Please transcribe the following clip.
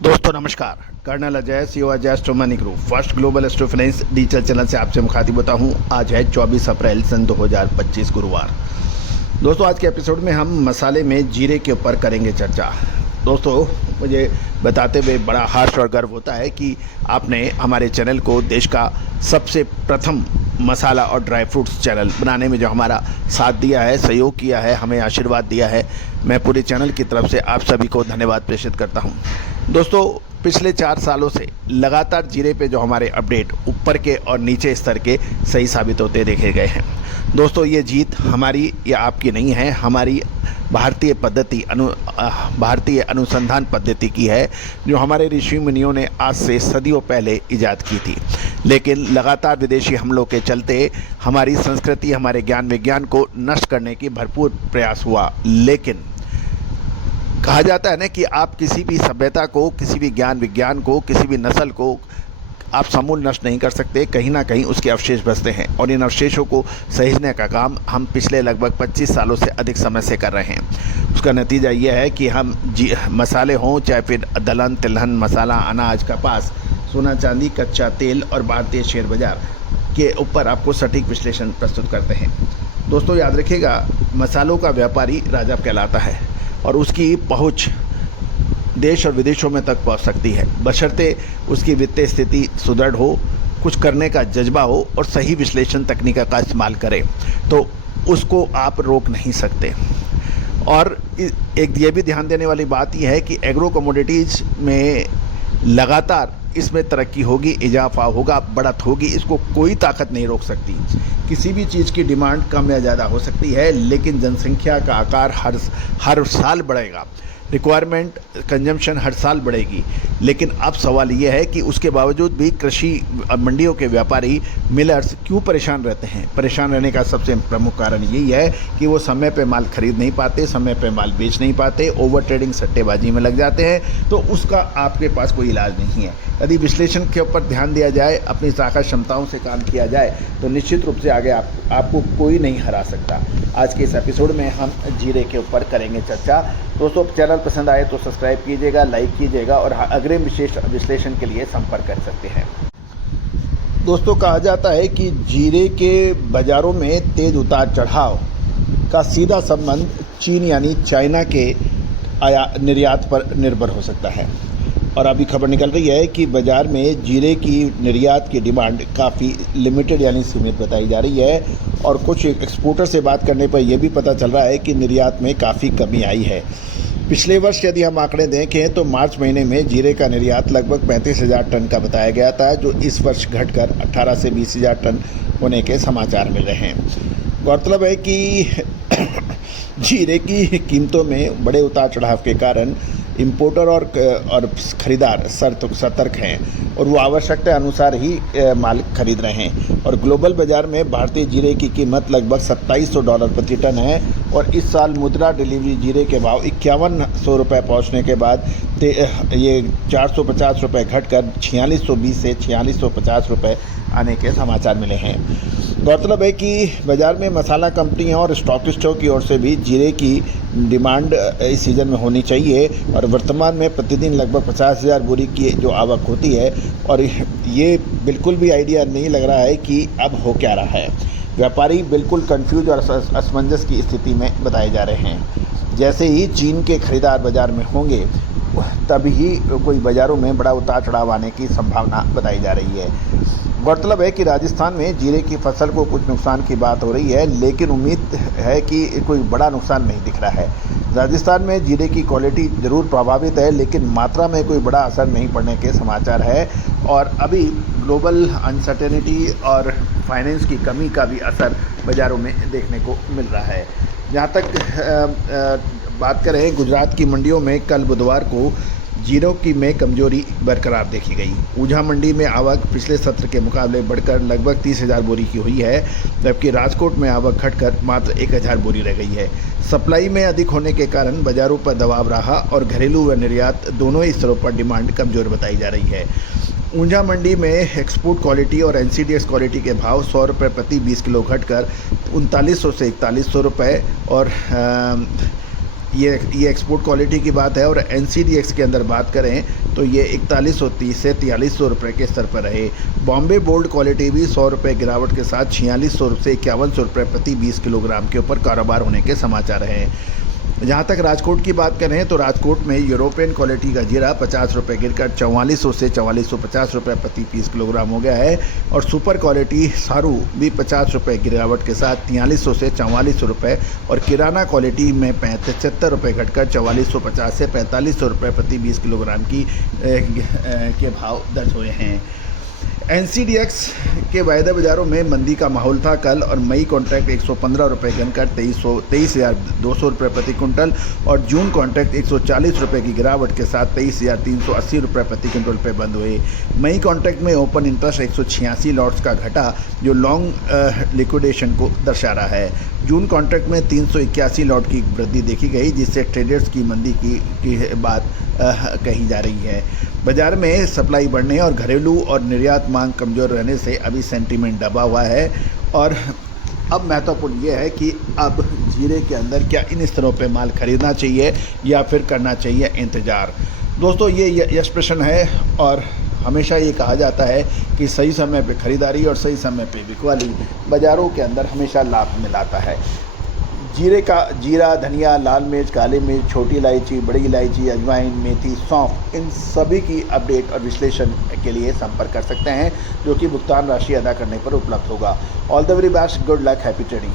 दोस्तों नमस्कार। Colonel Ajay CO Ajay astro money group first global astro finance digital channel से आपसे मुखातिब होता हूं। आज है 24 अप्रैल सन 2025 गुरुवार। दोस्तों आज के एपिसोड में हम मसाले में जीरे के ऊपर करेंगे चर्चा। दोस्तों मुझे बताते हुए बड़ा हर्ष और गर्व होता है कि आपने हमारे चैनल को देश का सबसे प्रथम मसाला और ड्राई फ्रूट्स चैनल बनाने में जो हमारा साथ दिया है, सहयोग किया है, हमें आशीर्वाद दिया है। मैं पूरे चैनल की तरफ से आप सभी को धन्यवाद प्रेषित करता हूं। दोस्तों पिछले 4 सालों से लगातार जीरे पे जो हमारे अपडेट ऊपर के और नीचे स्तर के सही साबित होते देखे गए हैं। दोस्तों ये जीत हमारी या आपकी नहीं है, हमारी भारतीय अनुसंधान पद्धति की है, जो हमारे ऋषि मुनियों ने आज से सदियों पहले इजाद की थी। लेकिन लगातार विदेशी हमलों के चलते हमारी संस्कृति, हमारे ज्ञान विज्ञान को नष्ट करने की भरपूर प्रयास हुआ। लेकिन कहा जाता है ना कि आप किसी भी सभ्यता को, किसी भी ज्ञान विज्ञान को, किसी भी नस्ल को आप समूल नष्ट नहीं कर सकते, कहीं ना कहीं उसके अवशेष बचते हैं। और इन अवशेषों को सहेजने का काम हम पिछले लगभग 25 सालों से अधिक समय से कर रहे हैं। उसका नतीजा ये है कि हम मसाले हों, चाहे फिर दलहन, तिलहन, मसाला, अनाज, कपास, सोना चांदी, कच्चा तेल और भारतीय शेयर बाजार के ऊपर आपको सटीक विश्लेषण प्रस्तुत करते हैं। दोस्तों याद रखिएगा, मसालों का व्यापारी राजा कहलाता है और उसकी पहुँच देश और विदेशों में तक पहुंच सकती है, बशर्ते उसकी वित्तीय स्थिति सुदृढ़ हो, कुछ करने का जज्बा हो और सही विश्लेषण तकनीक का इस्तेमाल करे, तो उसको आप रोक नहीं सकते। और एक ये भी ध्यान देने वाली बात यह है कि एग्रो कमोडिटीज़ में लगातार इसमें तरक्की होगी, इजाफा होगा, बढ़त होगी, इसको कोई ताकत नहीं रोक सकती। किसी भी चीज़ की डिमांड कम या ज़्यादा हो सकती है, लेकिन जनसंख्या का आकार हर साल बढ़ेगा, रिक्वायरमेंट, कंजम्पशन हर साल बढ़ेगी। लेकिन अब सवाल ये है कि उसके बावजूद भी कृषि मंडियों के व्यापारी, मिलर्स क्यों परेशान रहते हैं। परेशान रहने का सबसे प्रमुख कारण यही है कि वो समय पे माल खरीद नहीं पाते, समय पे माल बेच नहीं पाते, ओवर ट्रेडिंग, सट्टेबाजी में लग जाते हैं। तो उसका आपके पास कोई इलाज नहीं है। यदि विश्लेषण के ऊपर ध्यान दिया जाए, अपनी ताकत क्षमताओं से काम किया जाए, तो निश्चित रूप से आगे आपको कोई नहीं हरा सकता। आज के इस एपिसोड में हम जीरे के ऊपर करेंगे चर्चा। दोस्तों चैनल पसंद आए तो सब्सक्राइब कीजिएगा, लाइक कीजिएगा और अग्रिम विशेष विश्लेषण के लिए संपर्क कर सकते हैं। दोस्तों कहा जाता है कि जीरे के बाज़ारों में तेज उतार चढ़ाव का सीधा संबंध चीन यानी चाइना के निर्यात पर निर्भर हो सकता है। और अभी खबर निकल रही है कि बाज़ार में जीरे की निर्यात की डिमांड काफ़ी लिमिटेड यानी सीमित बताई जा रही है। और कुछ एक्सपोर्टर से बात करने पर यह भी पता चल रहा है कि निर्यात में काफ़ी कमी आई है। पिछले वर्ष यदि हम आंकड़े देखें तो मार्च महीने में जीरे का निर्यात लगभग 35,000 टन का बताया गया था, जो इस वर्ष घटकर 18 से 20,000 टन होने के समाचार मिल रहे हैं। गौरतलब है कि जीरे की कीमतों में बड़े उतार चढ़ाव के कारण इम्पोर्टर और ख़रीदार सतर्क हैं और वो आवश्यकता अनुसार ही माल खरीद रहे हैं। और ग्लोबल बाज़ार में भारतीय जीरे की कीमत लगभग $2700 प्रति टन है। और इस साल मुद्रा डिलीवरी जीरे के भाव 5100 रुपये पहुँचने के बाद ये 450 रुपये घटकर 4620 से 4650 रुपये आने के समाचार मिले हैं। गौरतलब है कि बाज़ार में मसाला कंपनियों और स्टॉकिस्टों की ओर से भी जीरे की डिमांड इस सीज़न में होनी चाहिए। और वर्तमान में प्रतिदिन लगभग 50,000 बोरी की जो आवक होती है, और ये बिल्कुल भी आइडिया नहीं लग रहा है कि अब हो क्या रहा है। व्यापारी बिल्कुल कंफ्यूज और असमंजस की स्थिति में बताए जा रहे हैं। जैसे ही चीन के खरीदार बाज़ार में होंगे तभी कोई बाज़ारों में बड़ा उतार चढ़ाव आने की संभावना बताई जा रही है। गौरतलब है कि राजस्थान में जीरे की फसल को कुछ नुकसान की बात हो रही है, लेकिन उम्मीद है कि कोई बड़ा नुकसान नहीं दिख रहा है। राजस्थान में जीरे की क्वालिटी ज़रूर प्रभावित है, लेकिन मात्रा में कोई बड़ा असर नहीं पड़ने के समाचार है। और अभी ग्लोबल अनसर्टेनिटी और फाइनेंस की कमी का भी असर बाज़ारों में देखने को मिल रहा है। जहाँ तक बात करें गुजरात की मंडियों में, कल बुधवार को जीरों की में कमजोरी बरकरार देखी गई। ऊझा मंडी में आवक पिछले सत्र के मुकाबले बढ़कर लगभग 30,000 बोरी की हुई है, जबकि राजकोट में आवक घटकर मात्र 1,000 बोरी रह गई है। सप्लाई में अधिक होने के कारण बाज़ारों पर दबाव रहा और घरेलू व निर्यात दोनों ही स्तरों पर डिमांड कमज़ोर बताई जा रही है। ऊंझा मंडी में एक्सपोर्ट क्वालिटी और NCDX क्वालिटी के भाव 100 रुपये प्रति 20 किलो घटकर 3900 से 4100 रुपये और ये एक्सपोर्ट क्वालिटी की बात है। और एनसीडीएक्स के अंदर बात करें तो ये 4130 से 4300 रुपये के स्तर पर रहे। बॉम्बे बोल्ड क्वालिटी भी 100 रुपये गिरावट के साथ 4600 से 5100 रुपये प्रति 20 किलोग्राम के ऊपर कारोबार होने के समाचार हैं। जहाँ तक राजकोट की बात करें तो राजकोट में यूरोपियन क्वालिटी का जीरा 50 रुपये गिरकर 4400 से 4450 रुपये प्रति 20 किलोग्राम हो गया है। और सुपर क्वालिटी सारू भी 50 रुपये गिरावट के साथ 4300 से 4400 रुपये, और किराना क्वालिटी में 75 रुपये घटकर 4450 से 4500 रुपये प्रति 20 किलोग्राम के भाव दर्ज हुए हैं। एनसीडीएक्स के वायदा बाज़ारों में मंदी का माहौल था कल, और मई कॉन्ट्रैक्ट 115 रुपये गिरकर 23,200 रुपये प्रति कुंटल, और जून कॉन्ट्रैक्ट 140 रुपये की गिरावट के साथ 23,380 रुपये प्रति कुंटल पे बंद हुए। मई कॉन्ट्रैक्ट में ओपन इंटरेस्ट 186 लॉट्स का घटा, जो लॉन्ग लिक्विडेशन को दर्शा रहा है। जून कॉन्ट्रैक्ट में 381 लॉट की वृद्धि देखी गई, जिससे ट्रेडर्स की मंदी की बात कही जा रही है। बाजार में सप्लाई बढ़ने और घरेलू और निर्यात मांग कमज़ोर रहने से अभी सेंटीमेंट दबा हुआ है। और अब महत्वपूर्ण ये है कि अब जीरे के अंदर क्या इन स्तरों पे माल खरीदना चाहिए या फिर करना चाहिए इंतज़ार। दोस्तों, ये यश प्रश्न है, और हमेशा ये कहा जाता है कि सही समय पे खरीदारी और सही समय पे बिकवाली बाज़ारों के अंदर हमेशा लाभ मिलाता है। जीरा, धनिया, लाल मिर्च, काली मिर्च, छोटी इलायची, बड़ी इलायची, अजवाइन, मेथी, सौंफ, इन सभी की अपडेट और विश्लेषण के लिए संपर्क कर सकते हैं, जो कि भुगतान राशि अदा करने पर उपलब्ध होगा। All the very best, good luck, happy trading.